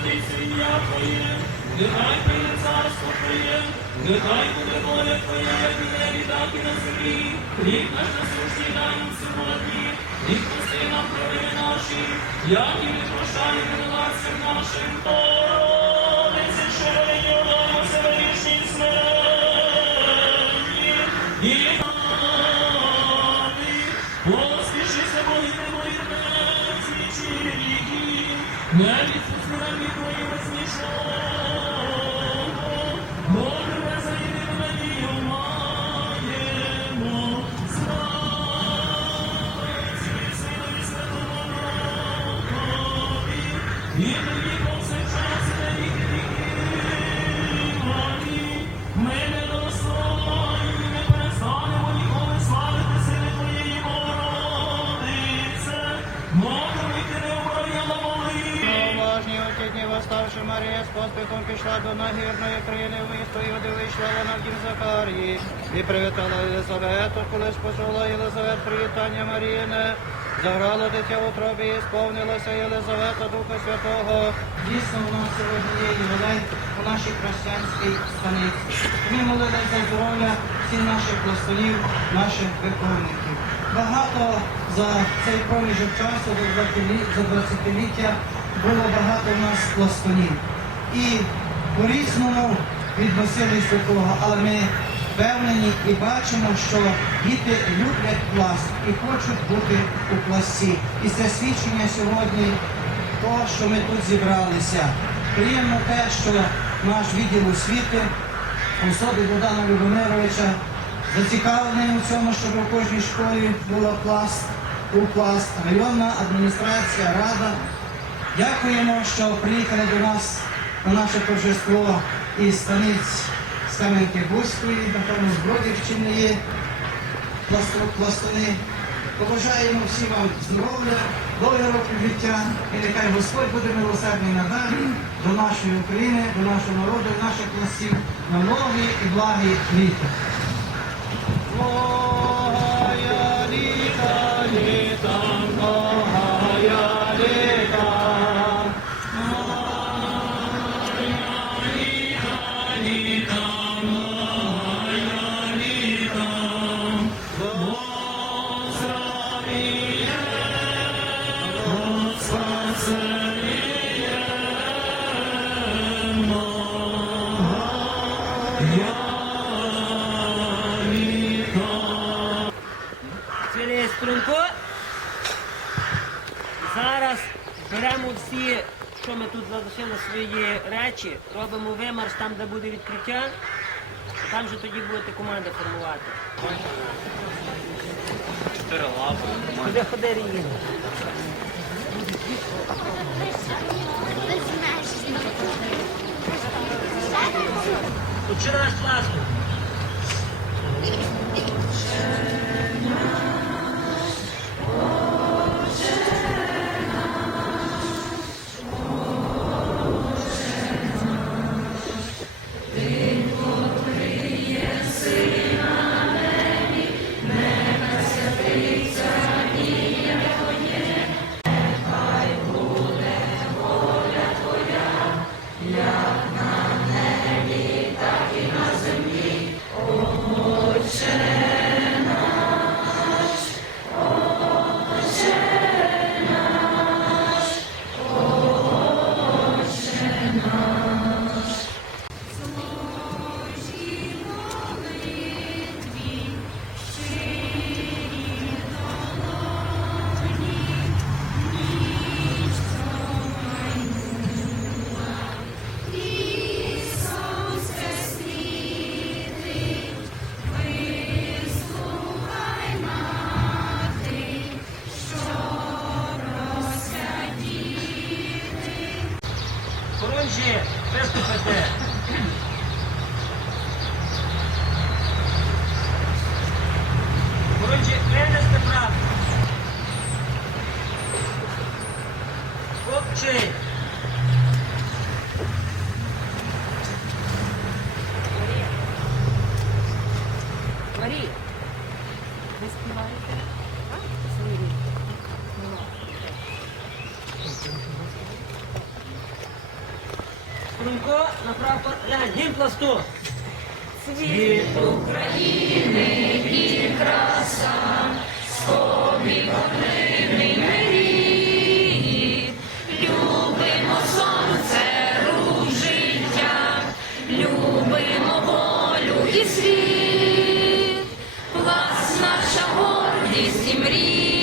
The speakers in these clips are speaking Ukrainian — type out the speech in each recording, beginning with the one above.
святиться ім'я Твоє, нехай прийде царство Твоє, нехай буде воля Твоя, як і в небі, так і на землі. Хліб наш насущний дай нам сьогодні, і прости нам провини наші, як і ми прощаємо винуватцям нашим. Богородице, Почула Єлизавет привітання Маріїне. Заграло дитя в утробі і сповнилася Єлизавета Духа Святого. Дійсно, нас сьогодні є ювілей у нашій християнській станиці. Ми молилися за здоров'я всіх наших пластунів, наших виховників. Багато за цей проміжок часу до 20-лі- за 20-ліття було багато в нас пластунів. І по-різному відносились до того, але ми впевнені і бачимо, що діти люблять пласт і хочуть бути у пласті. І це свідчення сьогодні того, що ми тут зібралися. Приємно те, що наш відділ освіти в особі Богдана Любомировича зацікавлений у цьому, щоб у кожній школі була пласт, був пласт, районна адміністрація, рада. Дякуємо, що приїхали до нас на наше торжество із станиць з Кам'янки Бузької, напевно, з Бродівщини є пласту- пластуни. Побажаємо всім вам здоров'я, довгі років життя, і нехай Господь буде милосердний надалі до нашої України, до нашого народу, наших пластів на многі і благі літа. Що ми тут залишили свої речі, робимо вимарш там, де буде відкриття. Там же тоді будете команди формувати. Чотири лапи. Ходи, ходи, Ріїна. Тут ще раз Глянь, гімн пласту. Любимо сонце, рух життя, любимо волю і світ, влас наша гордість і мрія,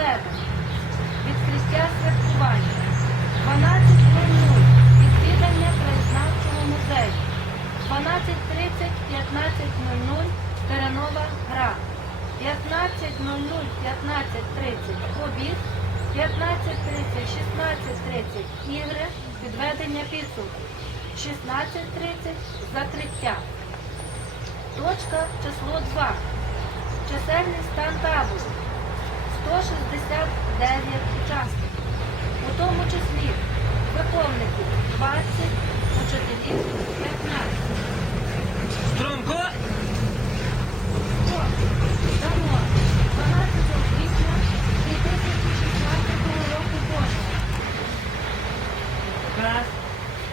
10.30. Молебен. Відкриття святкування. 12.00. Відвідання краєзнавчого музею. 12.30, 15.00. Теренова гра. 15.00, 15.30 обід, 15.30, 16.30 ігри, підведення підсумку, 16.30 закриття. Точка число 2. Чисельний стан табору 169 учасників, у тому числі виховників 20, учителів 15. Струнко. Дамо 12 квітня 2016 року Божого. Раз.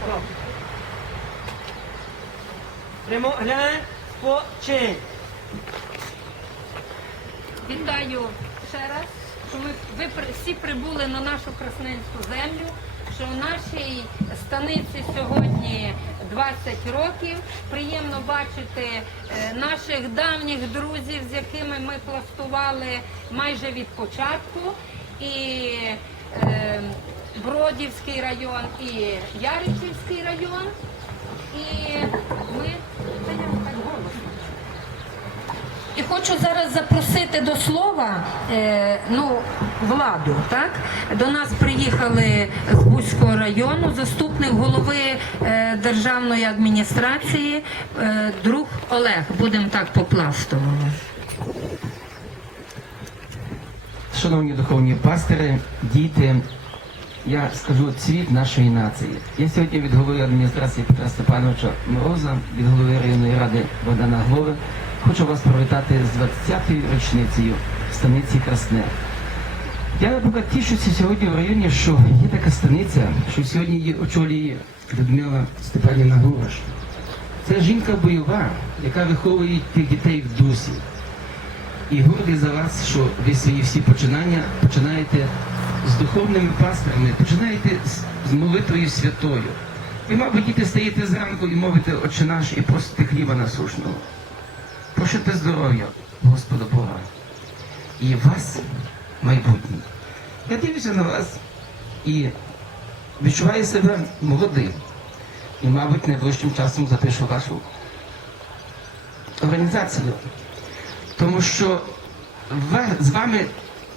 Стоп. Прямо глянь. Починь. Вітаю ще раз, що ми ви при- всі прибули на нашу красненську землю. Що в нашій станиці сьогодні 20 років. Приємно бачити е, наших давніх друзів, з якими ми пластували майже від початку. І е, Бродівський район, і Яричівський район. І ми Та я так голосно. І хочу зараз запросити до слова е, ну, владу. Так? До нас приїхали з Бузького району, заступник голови е, державної адміністрації, е, друг Олег. Будемо так по-пластовому. Шановні духовні пастири, діти, я скажу цвіт нашої нації. Я сьогодні від голови адміністрації Петра Степановича Мороза, від голови районної ради Богдана Глови, хочу вас привітати з 20-ю річницею станиці Красне. Я, наприклад, тішуся сьогодні в районі, що є така станиця, що сьогодні її очолює Людмила Степанівна Гураш. Це жінка бойова, яка виховує тих дітей в дусі. І гордий за вас, що ви свої всі починання починаєте з духовними пастирами, починаєте з, молитвою святою. Ви, мабуть, діти стаєте зранку і мовите Отче наш і просите хліба насушного. Прошите здоров'я Господа Бога. І вас майбутнє. Я дивлюся на вас і відчуваю себе молодим. І, мабуть, найближчим часом запишу вашу організацію. Тому що з вами,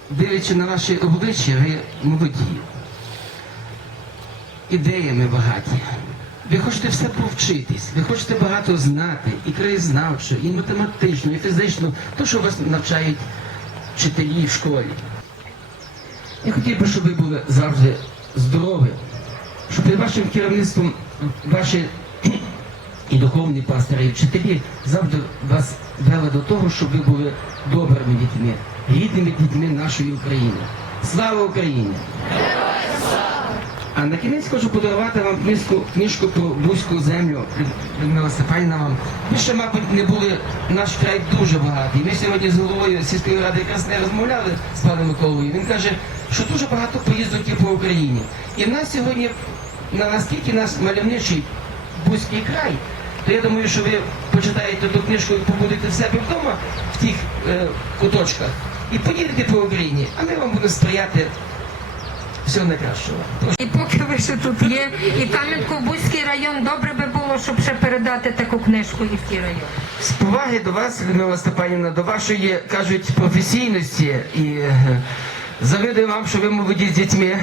дивлячи на ваші обличчя, ви молоді, ідеями багаті. Ви хочете все повчитись, ви хочете багато знати, і краєзнавчо, і математично, і фізично, то, що вас навчають вчителі в школі. Я хотів би, щоб ви були завжди здорові, щоб під вашим керівництвом ваші і духовні пастори, і вчителі завжди вас вели до того, щоб ви були добрими дітьми, рідними дітьми нашої України. Слава Україні! А на кінець хочу подарувати вам книжку, книжку про Бузьку землю. Людмила Степанівна вам. Ви ще, мабуть, не були наш край дуже багатий. Ми сьогодні з головою сільської ради якраз не розмовляли з паном Миколою. Він каже, що дуже багато поїздок є по Україні. І в нас сьогодні на наскільки нас мальовничий Бузький край, то я думаю, що ви почитаєте ту книжку і побудете в себе вдома в тих е, куточках і поїдете по Україні, а ми вам будемо сприяти всього найкращого. І поки ви ще тут є, і Кам'янко-Бузький район, добре би було, щоб ще передати таку книжку і в ті райони. З поваги до вас, Людмила Степанівна, до вашої, кажуть, професійності і е, Завидую вам, що ви молоді з дітьми.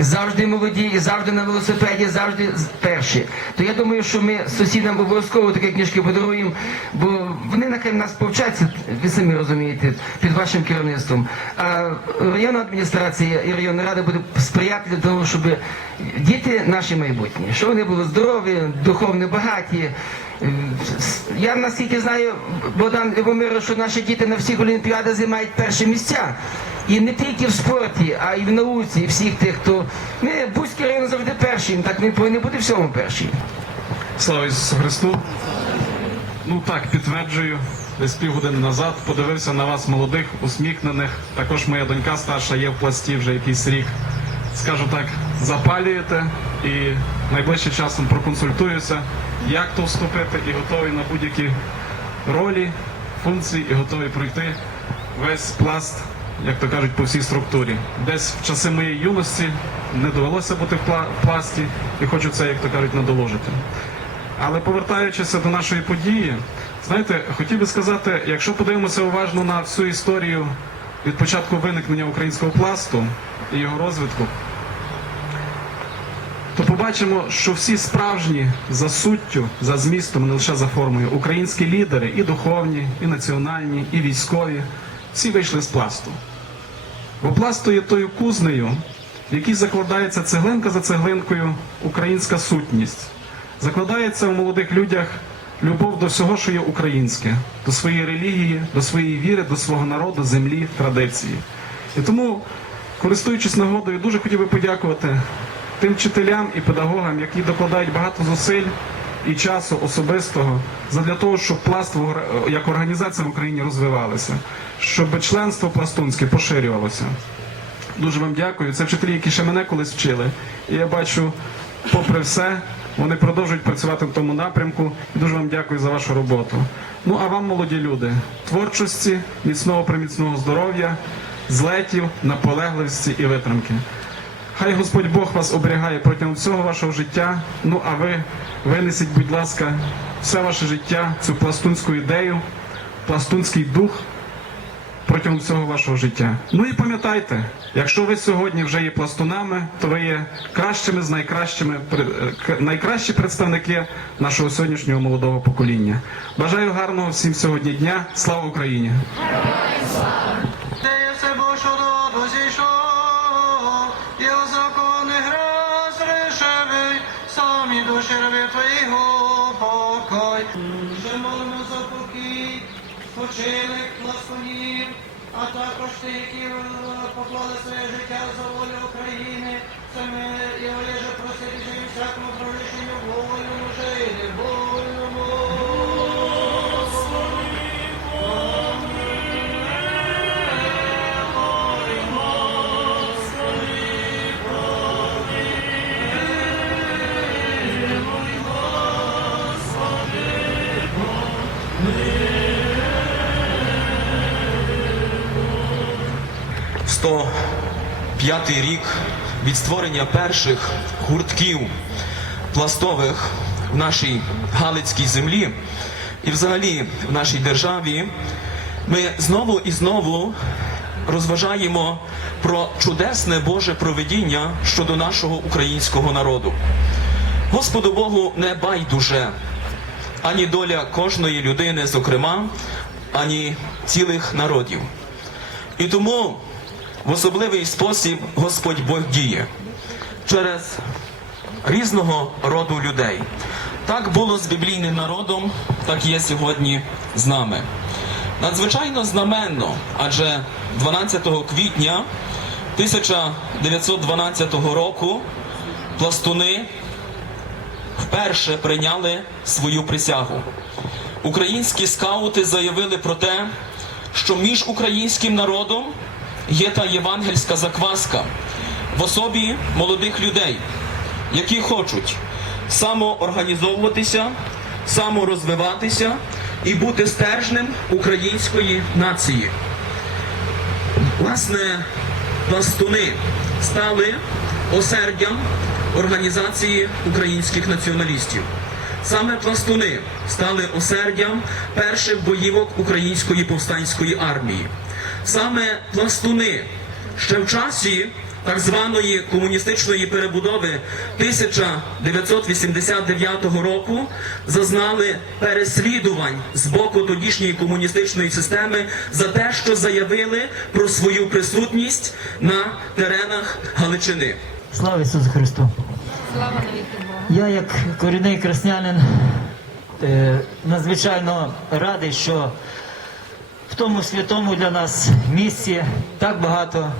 Завжди молоді, і завжди на велосипеді, завжди перші. То я думаю, що ми сусідам обов'язково такі книжки подаруємо, бо вони нехай нас повчаться, ви самі розумієте, під вашим керівництвом. А районна адміністрація і районна рада буде сприяти для того, щоб діти наші майбутні, щоб вони були здорові, духовно багаті. Я наскільки знаю, Богдан Любомирович, що наші діти на всіх олімпіадах займають перші місця. І не тільки в спорті, а й в науці, і всіх тих, хто ми Бузький район завжди перший, так ми повинні бути всьому перші. Слава Ісусу Христу! Ну так, підтверджую, десь півгодини назад подивився на вас молодих, усміхнених. Також моя донька старша є в пласті вже якийсь рік. Скажу так, запалюєте і найближчим часом проконсультуюся, як то вступити, і готовий на будь-які ролі, функції, і готовий пройти весь пласт, як то кажуть, по всій структурі. Десь в часи моєї юності не довелося бути в пла- пласті, і хочу це, як то кажуть, надоложити. Але повертаючися до нашої події, знаєте, хотів би сказати, якщо подивимося уважно на всю історію від початку виникнення українського пласту і його розвитку, то побачимо, що всі справжні за суттю, за змістом, не лише за формою, українські лідери, і духовні, і національні, і військові, всі вийшли з пласту. Бо пласту є тою кузнею, в якій закладається цеглинка за цеглинкою українська сутність. Закладається в молодих людях любов до всього, що є українське, до своєї релігії, до своєї віри, до свого народу, землі, традиції. І тому, користуючись нагодою, дуже хотів би подякувати тим вчителям і педагогам, які докладають багато зусиль і часу особистого задля того, щоб пласт як організація в Україні розвивалася, щоб членство пластунське поширювалося. Дуже вам дякую. Це вчителі, які ще мене колись вчили. І я бачу, попри все, вони продовжують працювати в тому напрямку. Дуже вам дякую за вашу роботу. Ну а вам, молоді люди, творчості, міцного приміцного здоров'я, злетів, наполегливості і витримки. Хай Господь Бог вас оберігає протягом всього вашого життя. Ну а ви винесіть, будь ласка, все ваше життя, цю пластунську ідею, пластунський дух протягом всього вашого життя. Ну і пам'ятайте, якщо ви сьогодні вже є пластунами, то ви є кращими з найкращими е, найкращі представники нашого сьогоднішнього молодого покоління. Бажаю гарного всім сьогодні дня. Слава Україні! Де також які е, поклали своє життя за волю України. саме і Олежа просить всякому прорішенню вольному жити, вольному. – 105 рік від створення перших гуртків пластових в нашій Галицькій землі і взагалі в нашій державі, ми знову і знову розважаємо про чудесне Боже проведіння щодо нашого українського народу. Господу Богу не байдуже ані доля кожної людини, зокрема, ані цілих народів. І тому в особливий спосіб Господь Бог діє через різного роду людей. Так було з біблійним народом, так є сьогодні з нами. Надзвичайно знаменно, адже 12 квітня 1912 року пластуни вперше прийняли свою присягу. Українські скаути заявили про те, що між українським народом є та євангельська закваска в особі молодих людей, які хочуть самоорганізовуватися, саморозвиватися і бути стержнем української нації. Власне, пластуни стали осердям організації українських націоналістів. Саме пластуни стали осердям перших боївок української повстанської армії. Саме пластуни ще в часі так званої комуністичної перебудови 1989 року зазнали переслідувань з боку тодішньої комуністичної системи за те, що заявили про свою присутність на теренах Галичини. Слава Ісусу Христу! Слава навіки. Я, як корінний краснянин, е, надзвичайно радий, що в тому святому для нас місці так багато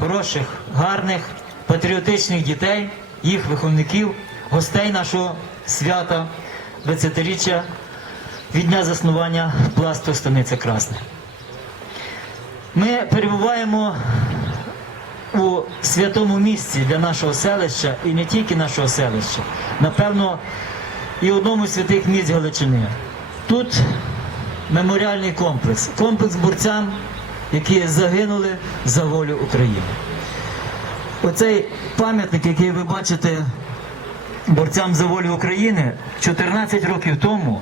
хороших, гарних, патріотичних дітей, їх виховників, гостей нашого свята 20-річчя від дня заснування пласту Станиця Красне. Ми перебуваємо у святому місці для нашого селища і не тільки нашого селища, напевно, і одному з святих місць Галичини. Тут меморіальний комплекс, комплекс борцям, які загинули за волю України. Оцей пам'ятник, який ви бачите борцям за волю України, 14 років тому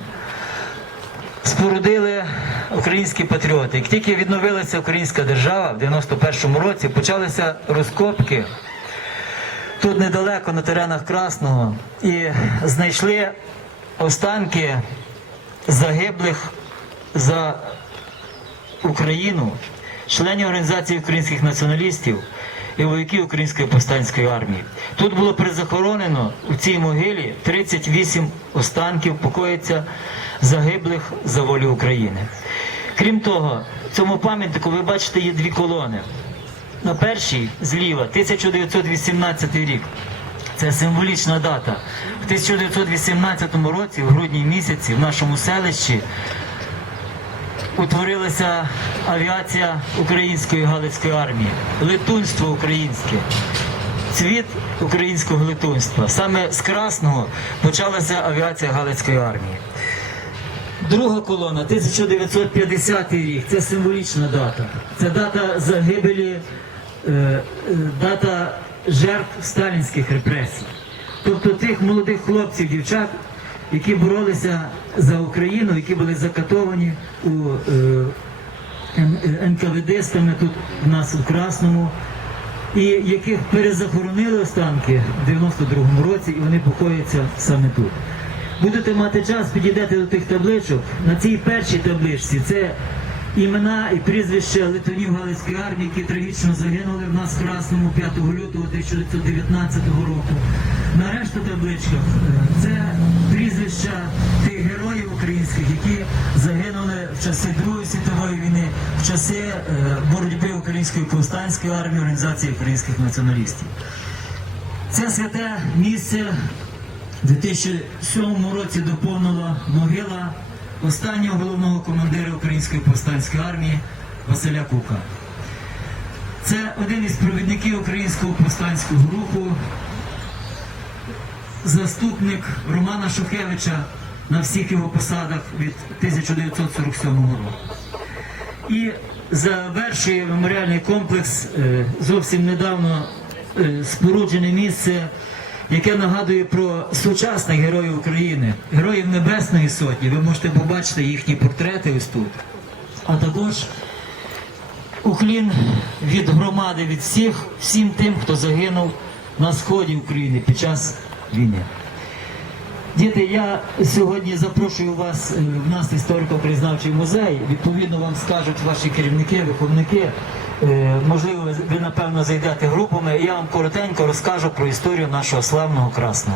спорудили українські патріоти. Як тільки відновилася українська держава в 91-му році, почалися розкопки тут недалеко на теренах Красного і знайшли останки загиблих за Україну, членів організації українських націоналістів і вояків Української повстанської армії. Тут було призахоронено у цій могилі 38 останків покоїться загиблих за волю України. Крім того, в цьому пам'ятнику ви бачите є дві колони. На першій зліва 1918 рік. Це символічна дата. В 1918 році, в грудні місяці, в нашому селищі утворилася авіація української галицької армії, летунство українське, цвіт українського летунства. Саме з Красного почалася авіація Галицької армії. Друга колона 1950 рік. Це символічна дата. Це дата загибелі, е, е, дата жертв сталінських репресій. Тобто тих молодих хлопців, дівчат, які боролися за Україну, які були закатовані у е, НКВД-стами тут у нас у Красному, і яких перезахоронили останки в 92-му році, і вони покояться саме тут. Будете мати час, підійдете до тих табличок. На цій першій табличці це імена і прізвища летунів Галицької армії, які трагічно загинули в нас в Красному 5 лютого 1919 року. На решту табличках це прізвища тих героїв українських, які загинули в часи Другої світової війни, в часи е, боротьби Української повстанської армії, організації українських націоналістів. Це святе місце у 2007 році доповнила могила останнього головного командира Української повстанської армії Василя Кука. Це один із провідників українського повстанського руху, заступник Романа Шухевича на всіх його посадах від 1947 року. І завершує меморіальний комплекс е, зовсім недавно е, споруджене місце, яке нагадує про сучасних героїв України, героїв Небесної Сотні. Ви можете побачити їхні портрети ось тут. А також уклін від громади, від всіх, всім тим, хто загинув на сході України під час війни. Діти, я сьогодні запрошую вас е, в нас історико-признавчий музей. Відповідно, вам скажуть ваші керівники, виховники. Е, Можливо, ви- напевно зайдете групами. Я вам коротенько розкажу про історію нашого славного красного.